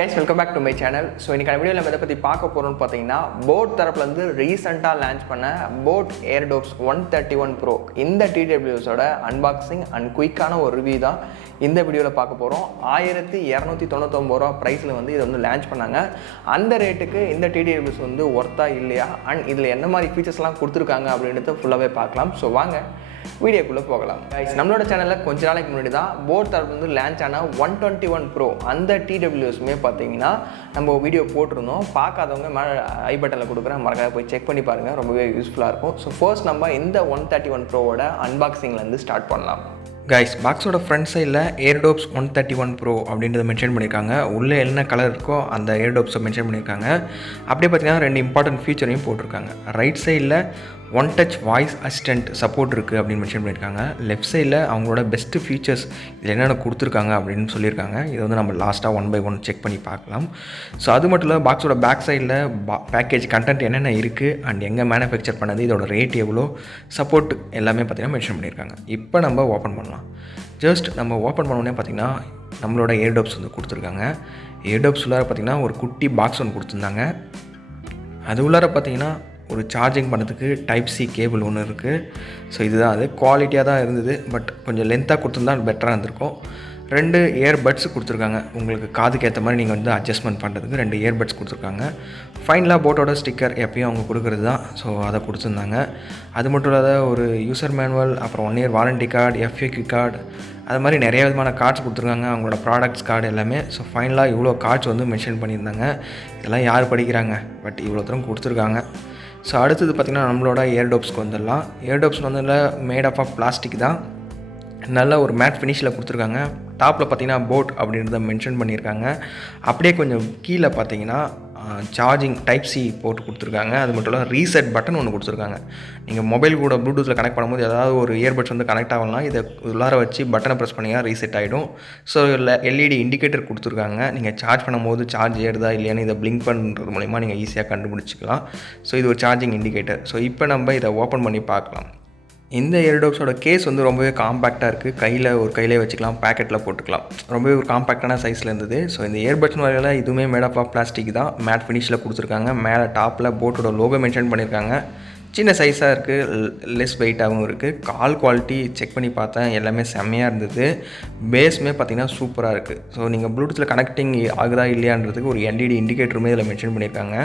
guys, welcome back to my channel. So இன்னைக்கு வீடியோல நம்ம எதை பத்தி பார்க்க போறோம்னு பாத்தீங்கன்னா போட் தரப்புல இருந்து ரீசன்ட்டா லான்ச் பண்ண போட் Airdopes 131 Pro இந்த TWS ஓட அன்பாக்சிங் அண்ட் குயிக்கான ஒரு ரிவ்யூ தான் இந்த வீடியோல பார்க்க போறோம். 1299 ரூபாய் பிரைஸ்ல வந்து இத வந்து லான்ச் பண்ணாங்க. அந்த ரேட்டுக்கு இந்த TWS வந்து வொர்த்தா இல்லையா அண்ட் இதுல என்ன மாதிரி ஃபீச்சர்ஸ்லாம் கொடுத்திருக்காங்க அப்படின்றத ஃபுல்லாவே பார்க்கலாம். சோ வாங்க வீடியோக்குள்ள போகலாம். गाइस நம்மளோட சேனல்ல கொஞ்ச நாளைக்கு முன்னாடி தான் போட் தரப்புல இருந்து லான்ச் ஆன 121 Pro அந்த TWSமே பாத்தீங்கன்னா நம்ம வீடியோ போட்டுருந்தோம். பார்க்காதவங்க ஐ பட்டன்ல கொடுக்குறேன், மறக்காம போய் செக் பண்ணி பாருங்க, ரொம்பவே யூஸ்ஃபுல்லா இருக்கும். ஸோ ஃபர்ஸ்ட் நம்ம இந்த 131 Proவோட அன்பாக்சிங்ல இருந்து ஸ்டார்ட் பண்ணலாம். கைஸ் பாக்ஸோட ஃப்ரண்ட் சைடில் Airdopes 131 Pro அப்படின்றத மென்ஷன் பண்ணியிருக்காங்க. உள்ளே என்ன கலர் இருக்கோ அந்த Airdopesஸை மென்ஷன் பண்ணியிருக்காங்க. அப்படியே பார்த்தீங்கன்னா ரெண்டு இம்பார்ட்டன்ட் ஃபீச்சரையும் போட்டிருக்காங்க. ரைட் சைடில் one touch voice assistant support இருக்குது அப்படின்னு மென்ஷன் பண்ணியிருக்காங்க. லெஃப்ட் சைடில் அவங்களோட பெஸ்ட்டு ஃபீச்சர்ஸ் இதில் என்னென்ன கொடுத்துருக்காங்க அப்படின்னு சொல்லியிருக்காங்க. இதை வந்து நம்ம லாஸ்ட்டாக 1 by 1 செக் பண்ணி பார்க்கலாம். ஸோ அது மட்டும் இல்லை, பாக்ஸோட பேக் சைடில் பேக்கேஜ் கண்டென்ட் என்னென்ன இருக்குது அண்ட் எங்கே மேனுஃபேக்சர் பண்ணது, இதோட ரேட் எவ்வளோ, சப்போர்ட் எல்லாமே பார்த்திங்கன்னா மென்ஷன் பண்ணியிருக்காங்க. இப்போ நம்ம ஓப்பன் பண்ணலாம். ஜஸ்ட் நம்ம ஓப்பன் பண்ணோன்னே பார்த்திங்கன்னா நம்மளோட Airdopes வந்து கொடுத்துருக்காங்க. Airdopes உள்ளார பார்த்திங்கன்னா ஒரு குட்டி பாக்ஸ் ஒன்று கொடுத்துருந்தாங்க. அது உள்ளார பார்த்திங்கன்னா ஒரு சார்ஜிங் பண்ணுறதுக்கு டைப் சி கேபிள் ஒன்று இருக்குது. ஸோ இதுதான் அது. குவாலிட்டியாக தான் இருந்தது, பட் கொஞ்சம் லென்த்தாக கொடுத்துருந்தா பெட்டராக இருந்திருக்கும். 2 இயர்பட்ஸ் கொடுத்துருக்காங்க. உங்களுக்கு காதுக்கு ஏற்ற மாதிரி நீங்கள் வந்து அட்ஜஸ்ட்மெண்ட் பண்ணுறதுக்கு 2 இயர்பட்ஸ் கொடுத்துருக்காங்க. ஃபைனலாக போட்டோட ஸ்டிக்கர் எப்பயும் அவங்க கொடுக்குறது தான். ஸோ அதை கொடுத்துருந்தாங்க. அது மட்டும் இல்லாத ஒரு யூசர் மேனுவல், அப்புறம் 1 year warranty card, FAQ card, அது மாதிரி நிறைய விதமான கார்ட்ஸ் கொடுத்துருக்காங்க. அவங்களோட ப்ராடக்ட்ஸ் கார்டு எல்லாமே. ஸோ ஃபைனலாக இவ்வளோ கார்ட்ஸ் வந்து மென்ஷன் பண்ணியிருந்தாங்க. இதெல்லாம் யார் படிக்கிறாங்க, பட் இவ்வளோ தூரம் கொடுத்துருக்காங்க. ஸோ அடுத்தது பார்த்திங்கன்னா நம்மளோட Airdopesக்கு வந்துடலாம். Airdopes வந்து மேட் ஆஃப் பிளாஸ்டிக் தான். நல்ல ஒரு மேட் ஃபினிஷில் கொடுத்துருக்காங்க. டாப்பில் பார்த்திங்கன்னா போட் அப்படின்றத மென்ஷன் பண்ணியிருக்காங்க. அப்படியே கொஞ்சம் கீழே பார்த்திங்கன்னா சார்ஜிங் டைப் சி போட்டு கொடுத்துருக்காங்க. அது மட்டும் இல்லை ரீசெட் பட்டன் ஒன்று கொடுத்துருக்காங்க. நீங்கள் மொபைல் கூட ப்ளூடூத்தில் கனெக்ட் பண்ணும்போது ஏதாவது ஒரு இயர்பட்ஸ் வந்து கனெக்ட் ஆகலாம், இதை உள்ளார வச்சு பட்டனை ப்ரெஸ் பண்ணிங்கன்னா ரீசெட் ஆகிடும். ஸோ இல்லை LED இண்டிகேட்டர் கொடுத்துருக்காங்க. நீங்கள் சார்ஜ் பண்ணும்போது சார்ஜ் ஏறுதா இல்லையான்னு இதை பிளிங்க் பண்ணுறது மூலிமா நீங்கள் ஈஸியாக கண்டுபிடிச்சிக்கலாம். ஸோ இது ஒரு சார்ஜிங் இண்டிகேட்டர். ஸோ இப்போ நம்ம இதை ஓப்பன் பண்ணி பார்க்கலாம். இந்த Airdopesஸோட கேஸ் வந்து ரொம்பவே காம்பேக்டாக இருக்குது. கையிலே வச்சுக்கலாம், பேக்கெட்டில் போட்டுக்கலாம். ரொம்பவே ஒரு காம்பேக்டான சைஸில் இருந்தது. ஸோ இந்த இயர்பட்ஸ் வரையில் இதுவுமே மேட் ஆஃப் பிளாஸ்டிக் தான். மேட் ஃபினிஷில் கொடுத்துருக்காங்க. மேலே டாப்பில் போட்டோட லோகோ மென்ஷன் பண்ணியிருக்காங்க. சின்ன சைஸாக இருக்குது, லெஸ் வெயிட்டாகவும் இருக்குது. கால் குவாலிட்டி செக் பண்ணி பார்த்தேன், எல்லாமே செம்மையாக இருந்தது. பேஸுமே பார்த்திங்கன்னா சூப்பராக இருக்குது. ஸோ நீங்கள் ப்ளூடூத்தில் கனெக்டிங் ஆகுதா இல்லையான்றதுக்கு ஒரு LED இண்டிகேட்டருமே இதில் மென்ஷன் பண்ணியிருக்காங்க.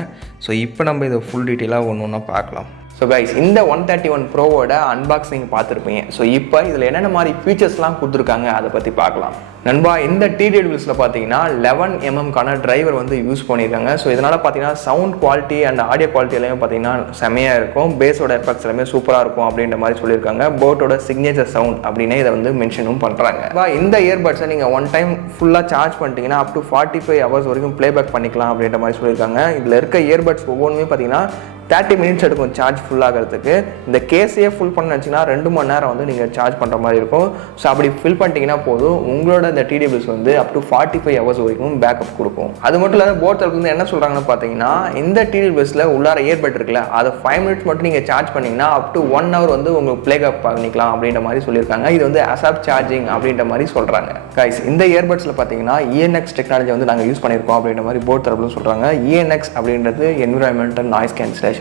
ஸோ இப்போ நம்ம இதை ஃபுல் டீட்டெயிலாக ஒன்று ஒன்றா பார்க்கலாம். ஸோ கைஸ் இந்த 131 Proவோட அன்பாக்சிங் பார்த்துருப்பீங்க. ஸோ இப்போ இதில் என்னென்ன மாதிரி ஃபீச்சர்ஸ்லாம் கொடுத்துருக்காங்க அதை பற்றி பார்க்கலாம். நண்பா, இந்த TWSல பார்த்தீங்கன்னா 11mm டிரைவர் வந்து யூஸ் பண்ணியிருக்காங்க. ஸோ இதனால் பார்த்தீங்கன்னா sound quality and audio quality எல்லாமே பார்த்தீங்கன்னா செமையாக இருக்கும். பேஸோட எஃபெக்ட்ஸ் எல்லாமே சூப்பராக இருக்கும் அப்படின்ற மாதிரி சொல்லியிருக்காங்க. போட்டோட சிக்னேச்சர் சவுண்ட் அப்படின்னு இதை வந்து மென்ஷனும் பண்ணுறாங்க. இந்த இயர்பட்ஸை நீங்கள் ஒன் டைம் ஃபுல்லாக சார்ஜ் பண்ணிட்டீங்கன்னா அப் டு 45 hours வரைக்கும் ப்ளேபேக் பண்ணிக்கலாம் அப்படின்ற மாதிரி சொல்லியிருக்காங்க. இதில் இருக்க இயர்பட்ஸ் ஒவ்வொன்றுமே பார்த்தீங்கன்னா 30 minutes எடுக்கும் சார்ஜ் ஃபுல்லாகிறதுக்கு. இந்த கேஸையே ஃபுல் பண்ண வச்சிங்கன்னா 2 மணி நேரம் வந்து நீங்கள் சார்ஜ் பண்ணுற மாதிரி இருக்கும். ஸோ அப்படி ஃபில் பண்ணிட்டீங்கன்னா போதும், உங்களோட இந்த TWS வந்து அப் டு 45 hours வரைக்கும் பேக்கப் கொடுக்கும். அது மட்டும் இல்லாத போட் தரப்புல வந்து என்ன சொல்கிறாங்கன்னு பார்த்தீங்கன்னா, இந்த TWSல உள்ளார இயர்பட் இருக்குல்ல, அதை 5 minutes மட்டும் நீங்கள் சார்ஜ் பண்ணிங்கன்னா அப் டு 1 hour வந்து உங்களுக்கு ப்ளேபேக் பண்ணிக்கலாம் அப்படின்ற மாதிரி சொல்லியிருக்காங்க. இது வந்து ASAP சார்ஜிங் அப்படின்ற மாதிரி சொல்கிறாங்க. கைஸ் இந்த இயர்பட்ஸில் பார்த்தீங்கன்னா ENX டெக்னாலஜி வந்து நாங்கள் யூஸ் பண்ணியிருக்கோம் அப்படின்ற மாதிரி போட் தரப்புல சொல்கிறாங்க. ENX அப்படின்றது environmental noise cancellation.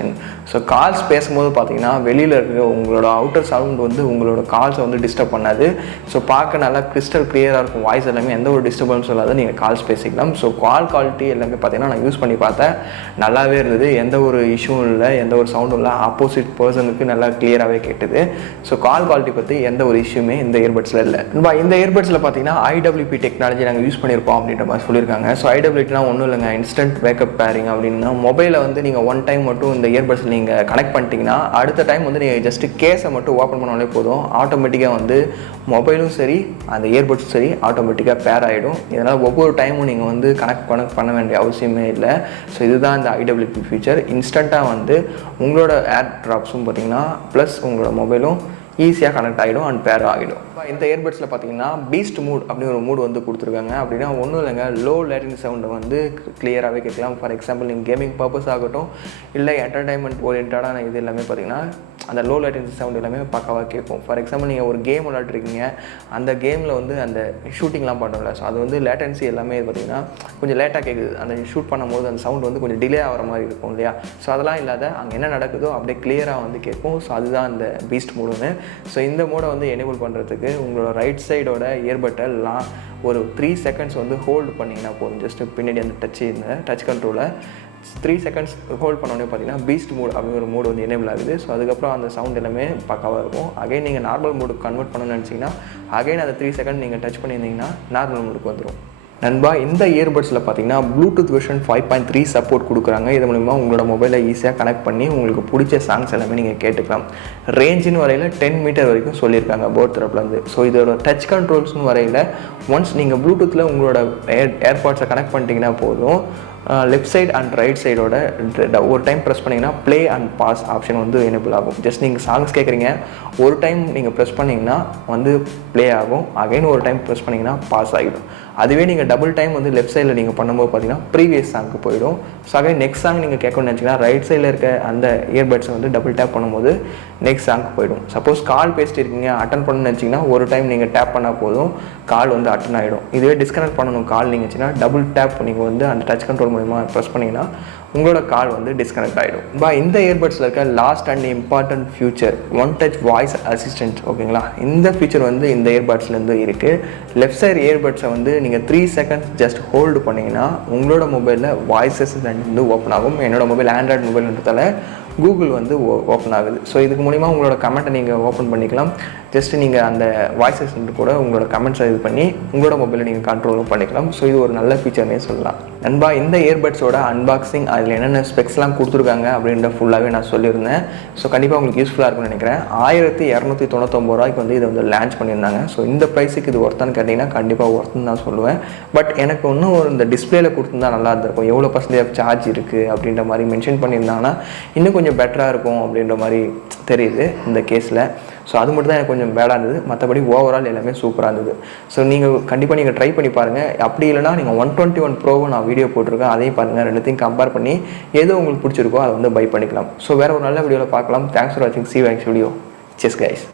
So calls பேசும்போது பார்த்தீங்கன்னா வெளியில் இருக்க உங்களோட அவுட்டர் சவுண்ட் வந்து உங்களோட கால்ஸை வந்து டிஸ்டர்ப் பண்ணாது. ஸோ பார்க்க நல்லா கிறிஸ்டல் கிளியராக இருக்கும். வாய்ஸ் எல்லாமே எந்த ஒரு டிஸ்டர்பன்ஸும் இல்லாத நீங்கள் கால்ஸ் பேசிக்கலாம். ஸோ கால் குவாலிட்டி எல்லாமே பார்த்தீங்கன்னா நான் யூஸ் பண்ணி பார்த்தேன், நல்லாவே இருந்தது. எந்த ஒரு இஷ்யூவும் இல்லை, எந்த ஒரு சவுண்டும் இல்லை. ஆப்போசிட் பர்சனுக்கு நல்லா கிளியராகவே கேட்டுது. ஸோ கால் குவாலிட்டி பற்றி எந்த ஒரு இஷ்யூமே இந்த இயர்பட்ஸில் இல்லை. இந்த இயர்பட்ஸில் பார்த்தீங்கன்னா IWP டெக்னாலஜி நாங்கள் யூஸ் பண்ணியிருக்கோம் அப்படின்ற மாதிரி சொல்லியிருக்காங்க. ஸோ IWPனா ஒன்றும் இல்லைங்க, இன்ஸ்டன்ட் வேக்கப் பேரிங் அப்படின்னா மொபைலை வந்து நீங்கள் ஒன் டைம் மட்டும் இந்த இயர்பட்ஸ் நீங்கள் கனெக்ட் பண்ணிட்டீங்கன்னா அடுத்த டைம் வந்து நீங்கள் ஜஸ்ட் கேஸை மட்டும் ஓப்பன் பண்ணாலே போதும், ஆட்டோமேட்டிக்காக வந்து மொபைலும் சரி அந்த இயர்பட்ஸும் சரி ஆட்டோமேட்டிக்காக பேர் ஆகிடும். இதனால் ஒவ்வொரு டைமும் நீங்கள் வந்து கனெக்ட் பண்ண வேண்டிய அவசியமே இல்லை. ஸோ இதுதான் இந்த IWP ஃபீச்சர். இன்ஸ்டண்ட்டாக வந்து உங்களோட ஏர் ட்ராப்ஸும் பார்த்தீங்கன்னா ப்ளஸ் உங்களோட மொபைலும் ஈஸியாக கனெக்ட் ஆகிடும் அண்ட் பேர் ஆகிடும். இந்த இயர்பட்ஸில் பார்த்தீங்கன்னா பீஸ்ட் மூட் அப்படின்னு ஒரு மூட் வந்து கொடுத்துருக்காங்க. அப்படின்னா ஒன்றும் இல்லைங்க, லோ லேட்டன்சி சவுண்டை வந்து கிளியராகவே கேட்கலாம். ஃபார் எக்ஸாம்பிள் நீங்கள் கேமிங் பர்பஸ் ஆகட்டும் இல்லை என்டர்டைன்மெண்ட் ஓரியன்டான இது எல்லாமே பார்த்தீங்கன்னா அந்த லோ லேட்டன்சி சவுண்ட் எல்லாமே பக்காவாக கேட்கும். ஃபார் எக்ஸாம்பிள் நீங்கள் ஒரு கேம் விளையாட்ருக்கீங்க, அந்த கேமில் வந்து அந்த ஷூட்டிங்லாம் பண்ணுறோம்ல, ஸோ அது வந்து லேட்டன்சி எல்லாமே பார்த்திங்கன்னா கொஞ்சம் லேட்டாக கேட்குது. அந்த ஷூட் பண்ணும்போது அந்த சவுண்ட் வந்து கொஞ்சம் டிலே ஆகிற மாதிரி இருக்கும் இல்லையா. ஸோ அதெல்லாம் இல்லாத அங்கே என்ன நடக்குதோ அப்படியே கிளியராக வந்து கேட்கும். ஸோ அதுதான் அந்த பீஸ்ட் மோடுன்னு. ஸோ இந்த மோடை வந்து எனேபிள் பண்ணுறதுக்கு உங்களோட ரைட் சைடோட இயர்பட்டெல்லாம் ஒரு 3 செகண்ட்ஸ் வந்து ஹோல்டு பண்ணிங்கன்னா போதும். ஜஸ்ட்டு பின்னாடி அந்த டச் கண்ட்ரோலை 3 செகண்ட்ஸ் ஹோல்ட் பண்ணோடனே பார்த்தீங்கன்னா பீஸ்ட் மோட் அப்படின்னு ஒரு மோடு வந்து எனேபிள் ஆகுது. ஸோ அதுக்கப்புறம் அந்த சவுண்ட் எல்லாமே பக்காவாக இருக்கும். அகைன் நீங்கள் நார்மல் மோடுக்கு கன்வெர்ட் பண்ணணும்னு நினச்சிங்கன்னா அகைன் அந்த 3 செகண்ட் நீங்கள் டச் பண்ணியிருந்தீங்கன்னா நார்மல் மோடுக்கு வந்துடும். நண்பா, இந்த இயர்பட்ஸில் பார்த்தீங்கன்னா ப்ளூடூத் வெர்ஷன் 5.3 சப்போர்ட் கொடுக்குறாங்க. இது மூலிமா உங்களோட மொபைலில் ஈஸியாக கனெக்ட் பண்ணி உங்களுக்கு பிடிச்ச சாங்ஸ் எல்லாமே நீங்கள் கேட்டுக்கலாம். ரேஞ்சின்னு வரையில் 10 மீட்டர் வரைக்கும் சொல்லியிருக்காங்க போட் தரப்புலேருந்து. ஸோ இதோட டச் கண்ட்ரோல்ஸ்னு வரையில் ஒன்ஸ் நீங்கள் ப்ளூடூத்தில் உங்களோட ஏர்பாட்ஸை கனெக்ட் பண்ணிட்டீங்கன்னா போதும், லெஃப்ட் சைடு அண்ட் ரைட் சைடோட ஒரு டைம் ப்ரெஸ் பண்ணிங்கன்னா ப்ளே அண்ட் பாஸ் ஆப்ஷன் வந்து எனேபிள் ஆகும். ஜஸ்ட் நீங்கள் சாங்ஸ் கேட்குறீங்க, ஒரு டைம் நீங்கள் ப்ரெஸ் பண்ணிங்கன்னா வந்து ப்ளே ஆகும், அகைன் ஒரு டைம் ப்ரெஸ் பண்ணிங்கன்னா பாஸ் ஆகிடும். அதுவே நீங்கள் டபுள் டைம் வந்து லெஃப்ட் சைடில் நீங்கள் பண்ணும்போது பார்த்தீங்கன்னா ப்ரீவியஸ் சாங்க்கு போயிடும். ஸோ அகைன் நெக்ஸ்ட் சாங் நீங்கள் கேட்கணும்னு நினச்சிங்கன்னா ரைட் சைடில் இருக்க அந்த இயர்பட்ஸை வந்து டபுள் டேப் பண்ணும்போது நெக்ஸ்ட் சாங்க்கு போயிடும். சப்போஸ் கால் பேசிட்டு இருக்கீங்க, அட்டன் பண்ணணும்னு நினச்சிங்கன்னா ஒரு டைம் நீங்கள் டேப் பண்ணால் போதும், கால் வந்து அட்டன் ஆகிடும். இதுவே டிஸ்கனெக்ட் பண்ணணும் கால் நீங்கள்ச்சின்னா டபுள் டேப் நீங்கள் வந்து அந்த டச் கண்ட்ரோல் மூலிமா ப்ரெஸ் பண்ணிங்கன்னா உங்களோட கால் வந்து டிஸ்கனெக்ட் ஆகிடும். இந்த இயர்பட்ஸில் இருக்க last and important future one touch voice assistant. ஓகேங்களா, இந்த ஃபீச்சர் வந்து இந்த இயர்பட்ஸ்லேருந்து இருக்குது. லெஃப்ட் சைடு இயர்பட்ஸை வந்து நீங்கள் 3 செகண்ட்ஸ் ஜஸ்ட் ஹோல்டு பண்ணிங்கன்னா உங்களோட மொபைலில் வாய்ஸ் அசிஸ்டன்ட் வந்து ஓப்பன் ஆகும். என்னோடய மொபைல் ஆண்ட்ராய்டு மொபைல்ன்றதால கூகுள் வந்து ஓப்பன் ஆகுது. ஸோ இதுக்கு மூலிமா உங்களோட கமெண்ட்டை நீங்கள் ஓப்பன் பண்ணிக்கலாம். ஜஸ்ட்டு நீங்கள் அந்த வாய்ஸ் அசிஸ்டன்ட் கூட உங்களோட கமெண்ட்ஸை இது பண்ணி உங்களோட மொபைலை நீங்கள் கண்ட்ரோலும் பண்ணிக்கலாம். ஸோ இது ஒரு நல்ல ஃபீச்சர்னே சொல்லலாம். நண்பா, இந்த இயர்பட்ஸோட அன்பாக்சிங், அதில் என்னென்ன ஸ்பெக்ஸ்லாம் கொடுத்துருக்காங்க அப்படின்ற ஃபுல்லாகவே நான் சொல்லியிருந்தேன். ஸோ கண்டிப்பாக உங்களுக்கு யூஸ்ஃபுல்லாக இருக்கும்னு நினைக்கிறேன். 1299 ரூபாய்க்கு வந்து இதை வந்து லான்ச் பண்ணியிருந்தாங்க. ஸோ இந்த ப்ரைஸுக்கு இது ஒர்த்தான்னு கேட்டிங்கன்னா கண்டிப்பாக ஒர்த்துன்னு நான் சொல்லுவேன். பட் எனக்கு இன்னும் ஒரு இந்த டிஸ்பிளேல கொடுத்துருந்தா நல்லா இருந்திருக்கும். எவ்வளோ % சார்ஜ் இருக்குது அப்படின்ற மாதிரி மென்ஷன் பண்ணியிருந்தாங்கன்னா இன்னும் கொஞ்சம் பெட்டராக இருக்கும் அப்படின்ற மாதிரி தெரியுது இந்த கேஸில். ஸோ அது மட்டும் தான் எனக்கு கொஞ்சம் பேடாக இருந்தது. மற்றபடி ஓவரால் எல்லாமே சூப்பராக இருந்தது. ஸோ நீங்கள் கண்டிப்பாக நீங்கள் ட்ரை பண்ணி பாருங்கள். அப்படி இல்லைனா நீங்கள் 121 ப்ரோவும் நான் வீடியோ போட்டிருக்கேன், அதையும் பாருங்கள். ரெண்டுத்தையும் கம்பேர் பண்ணி எது உங்களுக்கு பிடிச்சிருக்கோ அதை வந்து பை பண்ணிக்கலாம். ஸோ வேறு ஒரு நல்ல வீடியோவில் பார்க்கலாம். தேங்க்ஸ் ஃபார் வாட்சிங். See you next video. Cheers guys.